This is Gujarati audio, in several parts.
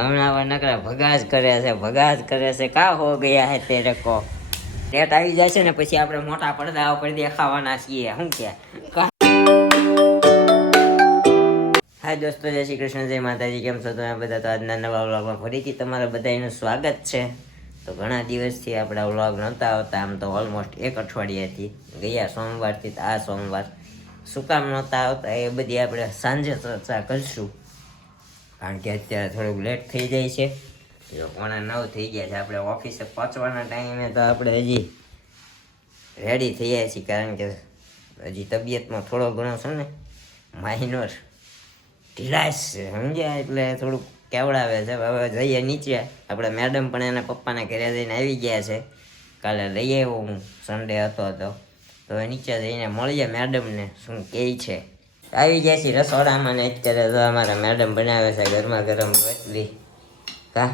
હમણાં નકરા ભગાજ કરે છે કા હો ગયા હે તેરે કો ડેટ આવી જાય છે ને પછી આપણે મોટા પડદા ઉપર દેખાવાના છીએ શું કે હાય દોસ્તો, જય શ્રી કૃષ્ણ, જય માતાજી. કેમ છો તમે બધા? તો આજના નવા વ્લોગમાં ફરીથી તમારા બધાનું સ્વાગત છે. તો ઘણા દિવસથી આપણા વ્લોગ નહોતા આવતા, આમ તો ઓલમોસ્ટ એક અઠવાડિયાથી ગયા સોમવારથી આ સોમવાર. શું કામ નહોતા આવતા એ બધી આપણે સાંજે ચર્ચા કરીશું, કારણ કે અત્યારે થોડુંક લેટ થઈ જાય છે. જો 9:15 થઈ ગયા છે, આપણે ઓફિસે પહોંચવાના ટાઈમે તો આપણે હજી રેડી થઈ જાય છીએ, કારણ કે હજી તબિયતમાં થોડો ઘણો છે ને માઇનર ઢીલાશ છે, સમજ્યા? એટલે થોડુંક કેવડાવે છે. હવે જઈએ નીચે. આપણે મેડમ પણ એના પપ્પાના ઘરે જઈને આવી ગયા છે. કાલે લઈ આવ્યો હું, સન્ડે હતો તો નીચે જઈને મળીએ મેડમને, શું કહે છે. આવી ગયા છીએ રસોડામાં ને અત્યારે તો અમારા મેડમ બનાવે છે ગરમા ગરમ રોટલી. કા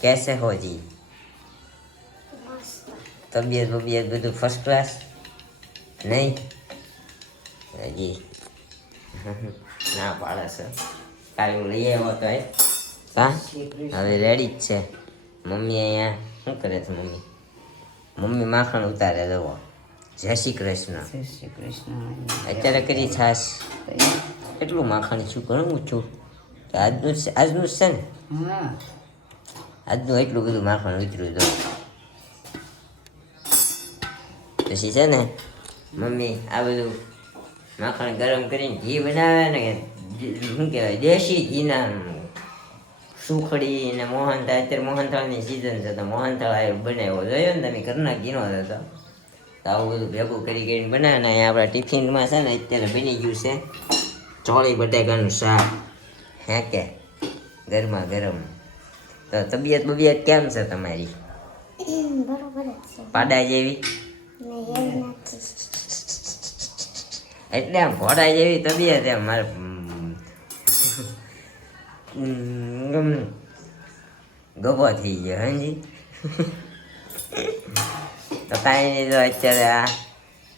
કેસે હો જી? તબિયત બધું ફર્સ્ટ ક્લાસ? નહીં હજી ના પાડે છે. કાલે હું લઈ આવ્યો તો કા હવે રેડી જ છે. મમ્મી અહીંયા શું કરે છે? મમ્મી માખણ ઉતારે દવો. જય શ્રી કૃષ્ણ. અત્યારે કરી છાશ એટલું માખણ શું ઘણું છું? આજનું જ છે ને? આજનું એટલું બધું માખણ ઉતર્યું તો પછી છે ને મમ્મી આ બધું માખણ ગરમ કરીને ઘી બનાવે ને, શું કહેવાય, દેશી ઘીના સુખડી ને મોહનથાળ. અત્યારે મોહનથાળની સિઝન છે તો મોહનથાળ બનાવ્યો જોયો ને તમે? ઘરના ઘીનો હતો તો આવું બધું ભેગું કરીને બનાવે ને. અહીંયા આપણા ટિફિનમાં છે ને અત્યારે બની ગયું છે ચોળી બટાકાનું શાક. હે કે ગરમા ગરમ. તો તબિયત કેમ છે તમારી? પાડા જેવી? એટલે આમ ઘોડા જેવી તબિયત એમ મારે ગભો થઈ ગયો. હાજી તો કાંઈ નહીં. તો અત્યારે આ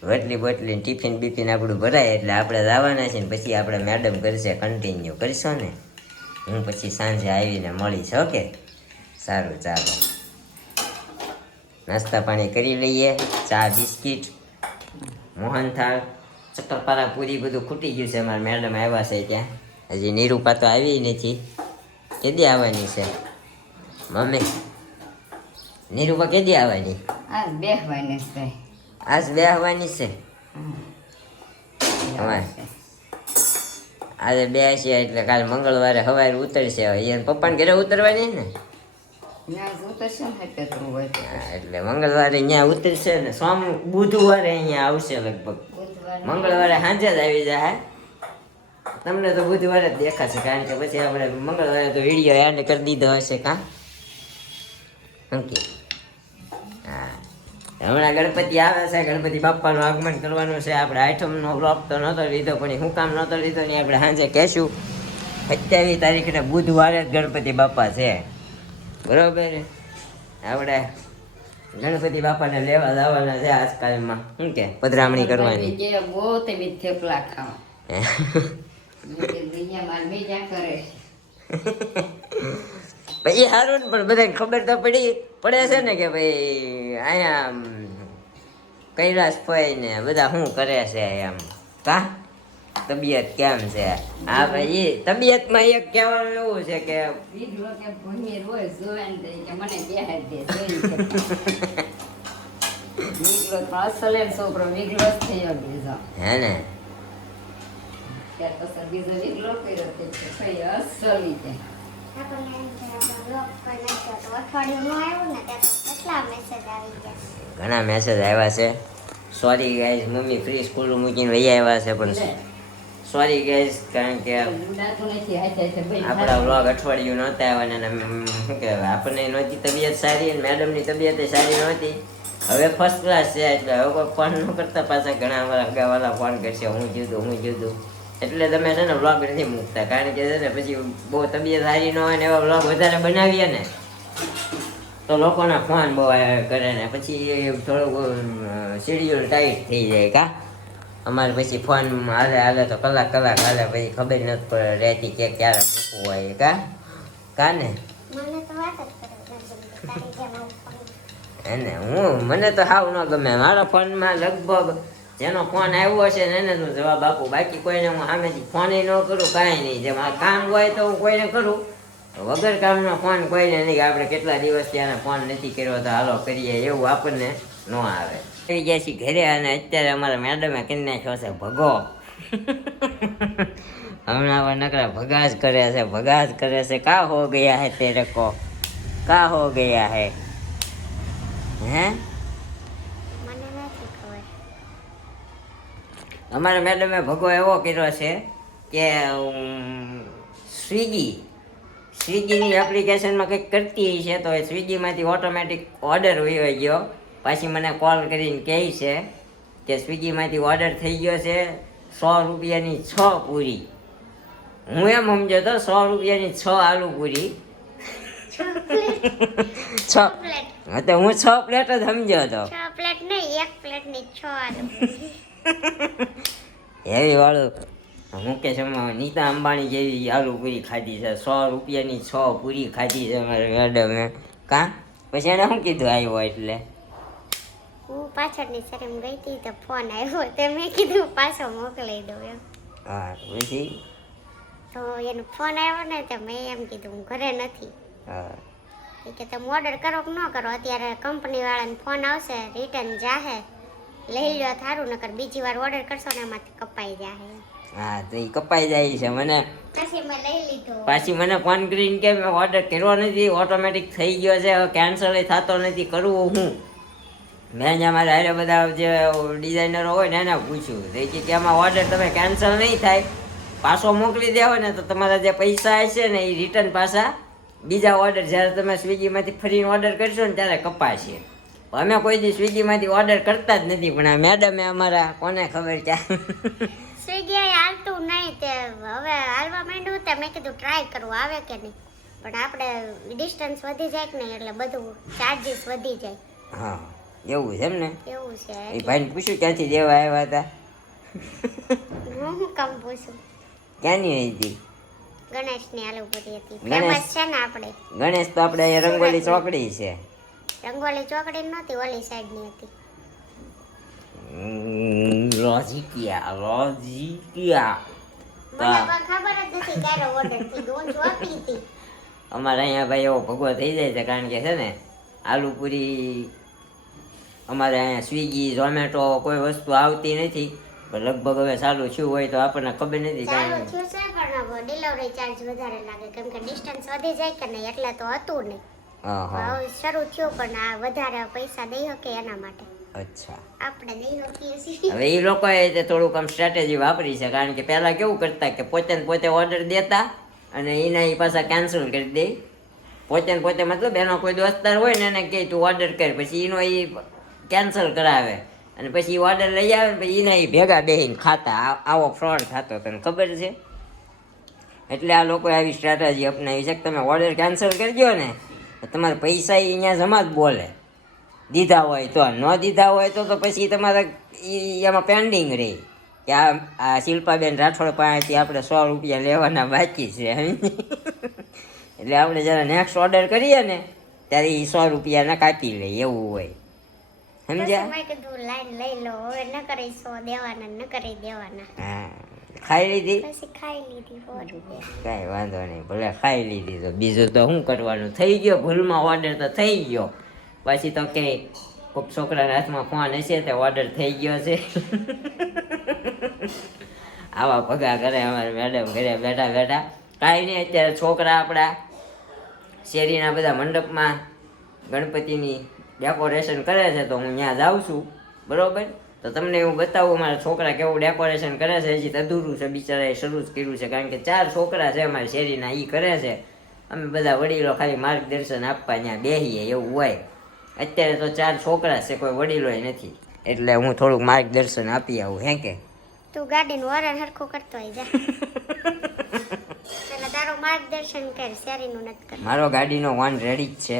વટલી ટિફિન બીફિન આપણું ભરાય એટલે આપણે જવાના છે ને પછી આપણે મેડમ કરશે કન્ટિન્યુ કરીશો ને. હું પછી સાંજે આવીને મળીશ. ઓકે, સારું, ચાલો નાસ્તા પાણી કરી લઈએ. ચા બિસ્કીટ મોહનથાળ શક્કરપારા પૂરી બધું ખૂટી ગયું છે. અમારા મેડમ આવ્યા છે ત્યાં. હજી નિરૂપા તો આવી નથી. કેદી આવવાની છે મમ્મી? નિરૂપા કેદી આવવાની? આજ બેહવાની છે. આજે બે છે એટલે કાલે મંગળવારે સવારે ઉતરશે. એને પપ્પાને ઘરે ઉતરવાની ને? એટલે મંગળવારે અહીંયા ઉતરશે ને બુધવારે અહીંયા આવશે લગભગ. મંગળવારે સાંજે જ આવી જાય. તમને તો બુધવારે જ દેખાશે, કારણ કે પછી આપણે મંગળવારે તો વિડીયો એડ કરી દીધો હશે. કા ઓકે. હા, હમણાં ગણપતિ આવે છે. ગણપતિ બાપ્પાનું આગમન કરવાનું છે. આપણે આઠમનો વ્લોગ તો નહોતો લીધો, પણ શું કામ નહોતો લીધો ને આપણે સાંજે કહેશું. 27 તારીખને બુધવારે જ ગણપતિ બાપ્પા છે, બરોબર? આપણે ગણપતિ બાપાને લેવા જવાના છે આજકાલમાં. શું કે પધરામણી કરવાની. પછી સારું ને, પણ બધાને ખબર તો પડે છે ને કે ભાઈ અહીંયા કૈલાસભાઈ ને બધા શું કરે છે એમ. કા તબિયત કેમ છે? હા ભાઈ, તબિયતમાં એક કહેવાનું એવું છે કે હે ને ઘણા મેસેજ આવ્યા છે. Sorry guys, mummy free school મૂકીને વહી આવ્યા છે, પણ સોરી ગાઈઝ, કારણ કે આપણા વ્લોગ અઠવાડિયું નહોતા આવ્યા ને શું કહેવાય, આપણને નહોતી તબિયત સારી અને મેડમની તબિયત સારી નહોતી. હવે ફર્સ્ટ ક્લાસ છે એટલે હવે કોઈ ફોન ન કરતા. પાછા ઘણા અમારા અગાવાળા ફોન કરશે હું જીતું એટલે તમે છે ને વ્લોગ નથી મૂકતા, કારણ કે છે ને પછી બહુ તબિયત સારી ન હોય ને એવા વ્લોગ વધારે બનાવીએ ને તો લોકોના ફોન બહુ કરે ને પછી થોડુંક શેડ્યુલ ટાઈટ થઈ જાય. કા અમારે પછી ફોન હાલે તો કલાક હાલે, પછી ખબર નથી રહેતી કે ક્યારે મૂકવું હોય. કા ને એને મને તો હાવ ન ગમે. મારા ફોનમાં લગભગ જેનો ફોન આવ્યો હશે ને એને હું જવાબ આપું, બાકી કોઈને હું સામેથી ફોન ન કરું, કાંઈ નહીં. જે મારે કામ હોય તો હું કોઈને કરું, વગર કામનો ફોન કોઈને નહીં. કે આપણે કેટલા દિવસથી આને ફોન નથી કર્યો તો હાલો કરીએ, એવું આપણને ન આવે. આવી ગયા છીએ ઘરે અને અત્યારે અમારા મેડમે કરી નાખ્યો છે ભગો. હમણાં નકરા ભગાજ કરે છે, ભગાજ કરે છે. કા હો ગયા હે તેરે કો, કા હો ગયા હે? હે અમારા મેડમે ભગો એવો કર્યો છે કે સ્વિગીની એપ્લિકેશનમાં કંઈક કરતી છે, તો એ સ્વિગીમાંથી ઓટોમેટિક ઓર્ડર વયો ગયો. પાછી મને કોલ કરીને કહે છે કે સ્વિગીમાંથી ઓર્ડર થઈ ગયો છે 100 રૂપિયાની 6 પૂરી. હું એમ સમજો તો 100 રૂપિયાની 6 આલુ પૂરી. 6 હા તો હું 6 પ્લેટ જ સમજ્યો હતો. 6 પ્લેટ નહીં, 1 પ્લેટની 6 આલુ. હેવી વાળું મુકેશ નીતા અંબાણી જેવી આલુ પૂરી ખાધી છે. 100 રૂપિયાની 6 પૂરી ખાધી છે મારે મેડમે. કા પછી એને શું કીધું આવ્યો એટલે? હું પાછળની શરમ ગઈ હતી તો ફોન આવ્યો તો મેં કીધું પાછો મોકલાઈ દઉં એમ. હા પછી તો એનો ફોન આવ્યો ને તો મેં એમ કીધું હું ઘરે નથી. હા કે તમે ઓર્ડર કરો કે ન કરો, અત્યારે કંપની વાળાને ફોન આવશે, રિટર્ન જાહે, લઈ લો થારું, નકર બીજી વાર ઓર્ડર કરશો ને એમાંથી કપાઈ જાહે. હા તો એ કપાઈ જાય છે. મને પછી મેં લઈ લીધો. પાછી મને ફોન કરીને કે મેં ઓર્ડર કર્યો નથી, ઓટોમેટિક થઈ ગયો છે, હવે કેન્સલ થતો નથી, કરવું હું? મેં અહીંયા મારા હારે બધા જે ડિઝાઇનરો હોય ને એને પૂછ્યું કે આમાં ઓર્ડર તમે કેન્સલ નહીં થાય, પાછો મોકલી દેવો ને તો તમારા જે પૈસા હશે ને એ રિટર્ન પાછા બીજા ઓર્ડર જ્યારે તમે સ્વિગીમાંથી ફરીને ઓર્ડર કરશો ને ત્યારે કપાશે. અમે કોઈ દી સ્વિગીમાંથી ઓર્ડર કરતા જ નથી, પણ આ મેડમે અમારા કોને ખબર ક્યાં સ્વિગી હાલતું નહીં, તે હવે હાલવા માંડ્યું તો મેં કીધું ટ્રાય કરવું આવે કે નહીં, પણ આપણે ડિસ્ટન્સ વધી જાય કે નહીં એટલે બધું ચાર્જીસ વધી જાય. હા એવું છે એમ ને? એવું છે. એ ભાઈને પૂછ્યું ક્યાંથી દેવા આવ્યા હતા? હું કામ પૂછું? ક્યાંની હતી? ગણેશની આલુ પૂરી હતી. ફેમસ છે ને આપણે. ગણેશ તો આપણે અહીંયા રંગોલી ચોકડી છે. રંગોલી ચોકડી નહોતી, ઓલી સાઈડની હતી. રોજિકિયા મને પણ ખબર જ નથી ક્યારે ઓર્ડર થઈ ગયો, હું જોતી હતી. અમારે અહીંયા ભાઈ એવો ભગવો થઈ જાય છે, કારણ કે છે ને આલુ પૂરી અમારે અહીંયા સ્વિગી ઝોમેટો કોઈ વસ્તુ આવતી નથી, પણ લગભગ હવે ચાલુ થયું હોય તો આપણને ખબર નથી. ચાલુ થયું છે પણ ડિલિવરી ચાર્જ વધારે લાગે, કેમ કે ડિસ્ટન્સ વધી જાય કે નહીં, એટલે તો હતું નહીં. હવે શરૂ થયું પણ આ વધારે પૈસા દઈ શકે એના માટે. અચ્છા આપણે દઈ શકીએ છીએ. હવે એ લોકોએ થોડુંક આમ સ્ટ્રેટેજી વાપરી છે, કારણ કે પહેલા કેવું કરતા કે પોતે ને પોતે ઓર્ડર દેતા અને એના એ પાછા કેન્સલ કરી દે. પોતે ને પોતે મતલબ એનો કોઈ દોસ્તાર હોય ને એને કહે તું ઓર્ડર કર, પછી એનો એ કેન્સલ કરાવે અને પછી ઓર્ડર લઈ આવે ને પછી એના એ ભેગા બેસીને ખાતા. આવો ફ્રોડ થતો તને ખબર છે? એટલે આ લોકોએ આવી સ્ટ્રેટેજી અપનાવી છે કે તમે ઓર્ડર કેન્સલ કરજો ને તો તમારા પૈસા અહીંયા જમા જ બોલે, દીધા હોય તો, ન દીધા હોય તો પછી તમારે એમાં પેન્ડિંગ રહે કે આ શિલ્પાબેન રાઠોડ પાસેથી આપણે 100 રૂપિયા લેવાના બાકી છે. એટલે આપણે જ્યારે નેક્સ્ટ ઓર્ડર કરીએ ને ત્યારે એ 100 રૂપિયાના કાપી લે, એવું હોય. સમજ્યા? મેં કીધું લાઈન લઈ લો, હવે ન કરી 100 દેવાના, ન કરી દેવાના. હા ખાઈ લીધી? પછી ખાઈ લીધી 100 રૂપિયા. કાંઈ વાંધો નહીં, ભલે ખાઈ લીધી તો બીજું તો શું કરવાનું, થઈ ગયો ભૂલમાં ઓર્ડર તો થઈ ગયો. પછી તો કે કોઈક છોકરાના હાથમાં ફોન હશે તો ઓર્ડર થઈ ગયો છે. આવા ભગા કરે અમારે મેડમ ઘરે બેઠા બેઠા. કાંઈ નહીં, અત્યારે છોકરા આપણા શેરીના બધા મંડપમાં ગણપતિની ડેકોરેશન કરે છે તો હું ત્યાં જાઉં છું, બરોબર? તો તમને એવું બતાવું મારા છોકરા કેવું ડેકોરેશન કરે છે. હજી અધૂરું છે, બિચારાએ શરૂ જ કર્યું છે, કારણ કે 4 છોકરા છે અમારી શેરીના, એ કરે છે. અમે બધા વડીલો ખાલી માર્ગદર્શન આપવા ત્યાં બેસીએ એવું હોય. અત્યારે તો 4 છોકરા છે, કોઈ વડીલોય નથી, એટલે હું થોડુંક માર્ગદર્શન આપી આવું. હે કે તું ગાડીનું વરણ હરખું કરતો હોય જા. એટલે તારું માર્ગદર્શન કર, શેરીનું નથી કર. મારો ગાડીનો વાન રેડી જ છે,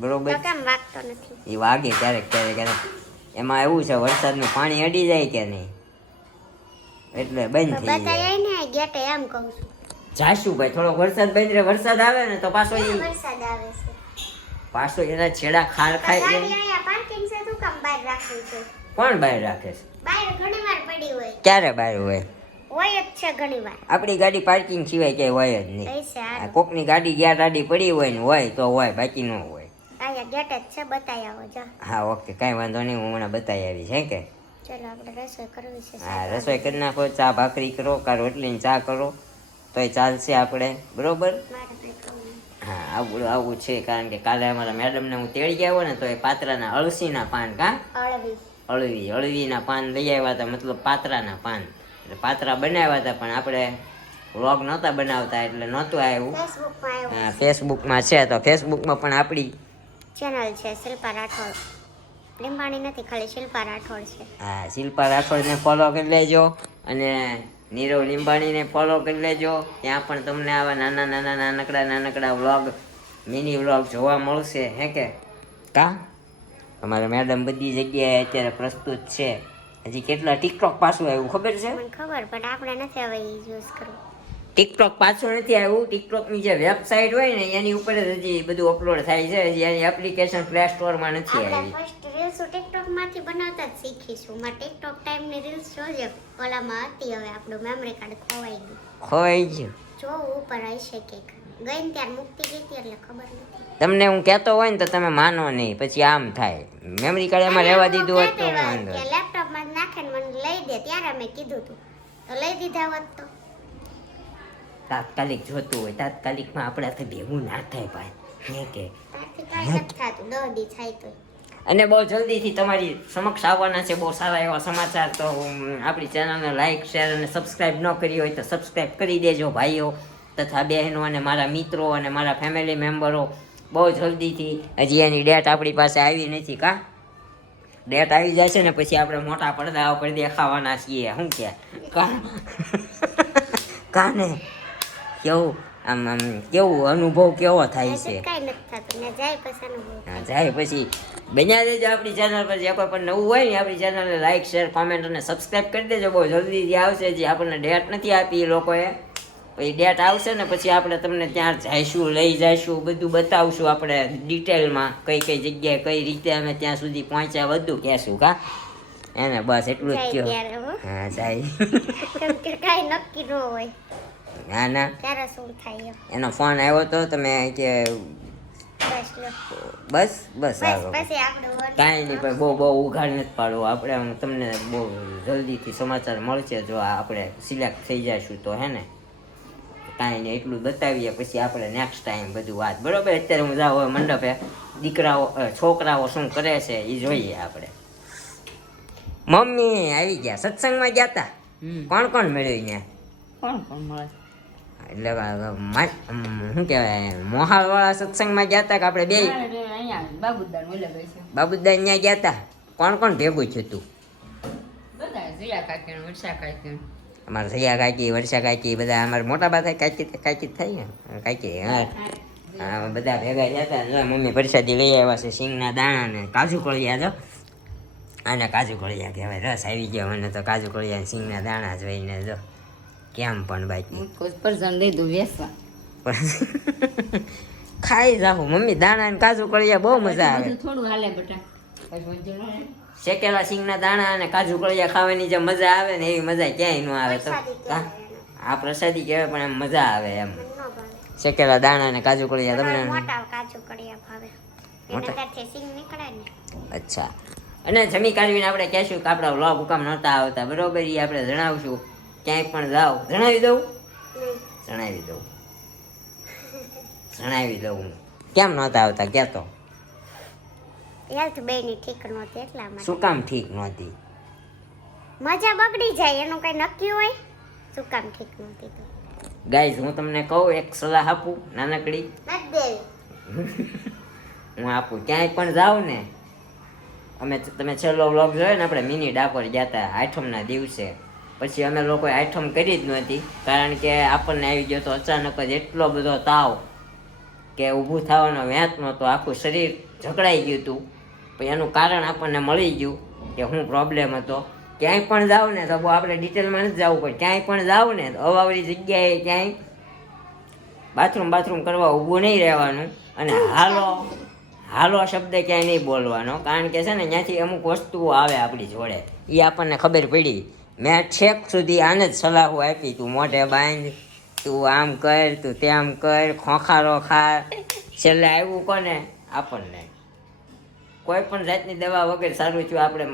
બરોબર? તો કેમ વાગતો નથી? એ વાગે ક્યારેક ક્યારેક. એમાં એવું છે વરસાદનું પાણી અડી જાય કે નહીં એટલે બંધ થઈ જાય. બતાય ને ગેટે એમ કહું છું. જાશું ભાઈ, થોડો વરસાદ બંધ વરસાદ આવે ને તો પાછો વરસાદ આવે છે. પાછો એના છેડા ખાર ખાય ગાડી એટલે અહીંયા પાર્કિંગ છે, તું કામ બહાર રાખવી છે? કોણ બહાર રાખે છે? બહાર ઘણી વાર પડી હોય. ક્યારે બહાર હોય? હોય જ છે ઘણી વાર. આપણી ગાડી પાર્કિંગ સિવાય ક્યાંય હોય જ નહીં. પૈસે આ હારું. કોકની ગાડી ગાડી પડી હોય ને હોય તો હોય, બાકી ન હોય. અહીંયા ગેટ જ છે, બતાવી આવો જા. હા ઓકે, કાંઈ વાંધો નહીં, હું હમણાં બતાવી આવીશ. હે કે ચલો આપણે રસોઈ કરવી છે. હા, રસોઈ કરી નાખો, ચા ભાખરી કરો, કા રોટલીની ચા કરો તોય ચાલશે આપણે, બરોબર? મારે કંઈ કરવું નહીં. હા, આવું છે, કારણ કે કાલે અમારા મેડમને હું તેડી ગયા ને તો એ પાત્રાના અળસીના પાન, અળવી. અળવીના પાન લઈ આવ્યા હતા, મતલબ પાત્રાના પાન. એટલે પાત્રા બનાવ્યા હતા પણ આપણે વ્લોગ નહોતા બનાવતા એટલે નહોતું આવ્યું. ફેસબુકમાં આવ્યું. હા, ફેસબુકમાં છે, તો ફેસબુકમાં પણ આપણી ચેનલ છે શિલ્પા રાઠોડ. લીંબાણી નથી, ખાલી શિલ્પા રાઠોડ છે. હા, શિલ્પા રાઠોડને ફોલો કરી લેજો અને નીરવ લીંબાણીને ફોલો કરી લેજો. ત્યાં પણ તમને આવા નાનકડા વ્લોગ, મિની વ્લોગ જોવા મળશે. હે કે કા અમારા મેડમ બધી જગ્યાએ અત્યારે પ્રસ્તુત છે. હજી કેટલા ટિકટોક પાછું આવ્યું ખબર છે? મને ખબર, પણ આપણે નથી હવે યુઝ કરવું. ટિકટોક પાછું નથી આવ્યું. ટિકટોકની જે વેબસાઇટ હોય ને એની ઉપર જ હજી બધું અપલોડ થાય છે. હજી એની એપ્લિકેશન પ્લે સ્ટોરમાં નથી આપણે આવી. ફર્સ્ટ રીલ્સ ટિકટોક માંથી બનાવતા જ શીખીશું. માં ટિકટોક ટાઈમની રીલ્સ જોજે, ઓલામાં હતી. હવે આપણું મેમરી કાર્ડ ખોવાઈ ગયું. ખોવાઈ ગયું. જોવું ઉપર હશે કે ગઈ ને ત્યારે મુક્તિ ગઈ હતી એટલે ખબર નથી. તમને હું કહેતો હોય ને તો તમે માનો નહીં, પછી આમ થાય. મેમરી કાર્ડ એમાં રહેવા દીધું હોત તો વાંધો. કે લેપટોપમાં નાખીને મને લઈ દે, ત્યારે મેં કીધું તું તો લઈ દીધા હોત તો. તાત્કાલિક જોતું હોય, તાત્કાલિકમાં આપણાથી ભેગું ના થાય ભાઈ. હે કે તારથી કાંઈ નથી થતું, 10 દી થાય તો. અને બહુ જલ્દીથી તમારી સમક્ષ આવવાના છે બહુ સારા એવા સમાચાર. તો આપણી ચેનલને લાઈક, શેર અને સબસ્ક્રાઈબ ન કરી હોય તો સબસ્ક્રાઈબ કરી દેજો ભાઈઓ તથા બહેનો અને મારા મિત્રો અને મારા ફેમિલી મેમ્બરો. બહુ જલ્દીથી, હજી એની ડેટ આપણી પાસે આવી નથી. કા ડેટ આવી જશે ને પછી આપણે મોટા પડદા ઉપર દેખાવાના છીએ. શું કે કાને કેવું આમ કેવું અનુભવ કેવો થાય છે? કાંઈ નથી થતું ને જાય પછી અનુભવ. હા, જાય પછી બન્યા દેજો આપણી ચેનલ પર. જે કોઈ પણ નવું હોય ને આપણી ચેનલને લાઈક, શેર, કોમેન્ટ અને સબસ્ક્રાઈબ કરી દેજો. બહુ જલ્દીથી આવશે. જે આપણને ડેટ નથી આપી એ લોકોએ, પછી ડેટ આવશે ને પછી આપણે તમને ત્યાં જઈશું, લઈ જઈશું, બધું બતાવશું આપણે ડિટેલમાં. કઈ કઈ જગ્યાએ કઈ રીતે અમે ત્યાં સુધી પહોંચ્યા બધું કહેશું. કા એને બસ એટલું જ કહો. હા, જાય. કેમ કે કાંઈ નક્કી ન હોય. ના ના, ત્યારે શું થાય એમ. એનો ફોન આવ્યો તો તમે કે બસ લો. બસ બસ બસ આવ્યો. પછી આપણું કાંઈ નહીં ભાઈ, બહુ ઉઘાડ નથી પાડવું આપણે. આમ તમને બહુ જલ્દીથી સમાચાર મળશે જો આપણે સિલેક્ટ થઈ જઈશું તો. હે ને કાંઈ નહીં, એટલું બતાવીએ પછી આપણે નેક્સ્ટ ટાઈમ બધું વાત, બરોબર? અત્યારે હું જાઉં હવે મંડપે, દીકરાઓ છોકરાઓ શું કરે છે એ જોઈએ આપણે. મમ્મી આવી ગયા, સત્સંગમાં ગયા તા. કોણ કોણ મળ્યું અહીંયા? કોણ કોણ મળે? એટલે શું કહેવાય, મોહાળવાળા સત્સંગમાં ગયા તા કે આપણે બે? અહીંયા બાબુદાન ઓલે ગઈ છે. બાબુદાન ત્યાં ગયા તા. કોણ કોણ ભેગું છે તું? બધા જયા કાકી વર્ષા કાકી. અમારા સૈયા કાકી, વર્ષા કાકી, બધા અમારા મોટા બા થાય. કાકી થાય ને કાકી. હા, બધા ભેગા થયા હતા. મમ્મી પ્રસાદી લઈ આવ્યા છે, સિંગના દાણા ને કાજુ કળિયા. જો આને કાજુ કળિયા કહેવાય. રસ આવી ગયો મને તો કાજુ કળિયા સિંગના દાણા જોઈને. જો કેમ પણ બાકી પરસન લીધું વેસવા ખાઈ જાઉં મમ્મી. દાણા ને કાજુ કળિયા બહુ મજા આવે. થોડું હાલે બેટા. શેકેલા સિંગના દાણા અને કાજુ કળિયા ખાવાની જે મજા આવે ને એવી મજા ક્યાંય ન આવે. તો આ પ્રસાદી કહેવાય પણ એમ મજા આવે એમ. શેકેલા દાણા અને કાજુ કળિયા તમને મોટા કાજુ કડિયા ભાવે. એના ત્યાંથી સિંગ નીકળે ને. અચ્છા. અને જમી કાઢવીને આપણે કહેશું કે આપણા વ્લોગ હુકામ નહોતા આવતા, બરોબર? એ આપણે જણાવશું. ક્યાંય પણ જાઓ જણાવી દઉં, જણાવી દઉં કેમ નહોતા આવતા કહેતો? હેલ્થ બેની ઠીક નહોતી એટલા માટે. શું કામ ઠીક નહોતી? મજા બગડી જાય એનું કઈ નક્કી હોય. શું કામ ઠીક નહોતી તો? ગાઈઝ હું તમને કહું, એક સલાહ આપું નાનકડી. નથી દેવી. હું આપું. ક્યાંય પણ જાઓ ને, તમે છેલ્લો વ્લોગ જોયો ને, આપણે મિની ડાકોર ગયા હતા આઠમના દિવસે. પછી અમે લોકોએ આઠમ કરી જ નહોતી, કારણ કે આપણને આવી ગયો તો અચાનક જ એટલો બધો તાવ કે ઊભું થવાનો વેત નહોતો, આખું શરીર જકડાઈ ગયું હતું. પછી એનું કારણ આપણને મળી ગયું કે શું પ્રોબ્લેમ હતો. ક્યાંય પણ જાઓ ને તો બહુ આપણે ડિટેલમાં નથી જવું પડે. ક્યાંય પણ જાઓ ને તો અવાવરી જગ્યાએ ક્યાંય બાથરૂમ કરવા ઊભું નહીં રહેવાનું અને હાલો શબ્દ ક્યાંય નહીં બોલવાનો, કારણ કે છે ને ત્યાંથી અમુક વસ્તુઓ આવે આપણી જોડે, એ આપણને ખબર પડી. મેં છેક સુધી આને જ સલાહો આપી, તું મોઢે બાંધ, તું આમ કર, તું તેમ કર, ખોખારો ખા. છેલ્લે આવ્યું કોને? આપણને. કોઈ પણ જાતની દવા વગર સારું થયું. આપણે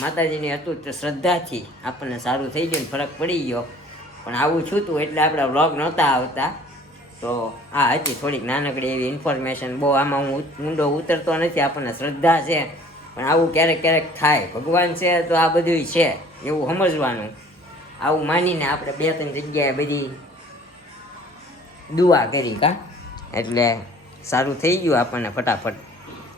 માતાજીની હતું તો શ્રદ્ધાથી આપણને સારું થઈ ગયું ને ફરક પડી ગયો. પણ આવું છૂતું એટલે આપણા વ્લોગ નહોતા આવતા. તો આ હતી થોડીક નાનકડી એવી ઇન્ફોર્મેશન. બહુ આમાં હું ઊંડો ઉતરતો નથી, આપણને શ્રદ્ધા છે પણ આવું ક્યારેક થાય. ભગવાન છે તો આ બધું છે એવું સમજવાનું. આવું માનીને આપણે 2-3 જગ્યાએ બધી દુઆ કરી કા, એટલે સારું થઈ ગયું આપણને ફટાફટ.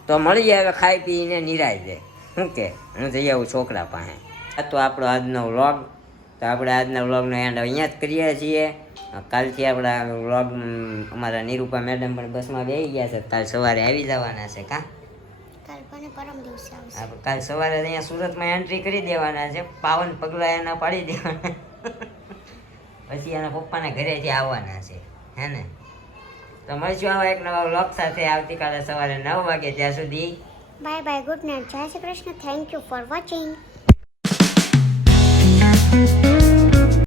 તો મળીએ હવે ખાઈ પીને નિરાય જાય. શું કે હું જઈ આવું છોકરા પાસે. આ તો આપણો આજનો વ્લોગ. તો આપણે આજના વ્લોગનો એન્ડ અહીંયા જ કરીએ છીએ. કાલથી આપણા વ્લોગ અમારા નિરૂપા મેડમ પણ બસમાં બેસી ગયા છે. કાલ સવારે આવી જવાના છે કા, પરમ દિવસે આવશે. આપણે કાલ સવારે અહીંયા સુરતમાં એન્ટ્રી કરી દેવાના છે. પાવન પગલા એના પાડી દેવાના. પછી એના પપ્પાના ઘરેથી આવવાના છે, હે ને? તો મળશું આવા એક નવા વ્લોગ સાથે આવતીકાલે સવારે 9 વાગે. ત્યાં સુધી બાય બાય, ગુડ નાઇટ, જય Shri Krishna, thank you for watching.